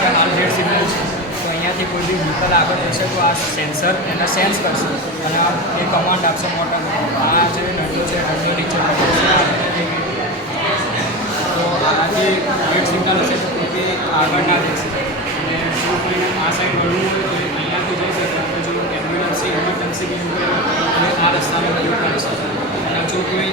કે હાલ red signal છે, તો અહીંયાથી કોઈ બી વ્હીકલ આગળ જશે તો આ સેન્સર એને સેન્સ કરશે અને એ કમાન્ડ આપશે મોટરમાં, આ જે નળીઓ છે નળીઓ નીચે પડશે, તો આનાથી રેડ સિગ્નલ હશે તો કોઈ બી આગળ ના જઈ શકે. અને જો કોઈને આ સાઈડ વળવું હોય તો અહીંયાથી જઈ શકે. આપણે જો એમ્બ્યુલન્સી ઇમરજન્સી બી હોય તો આ રસ્તાનો ઉપયોગ કરી શકે. અને જો કોઈ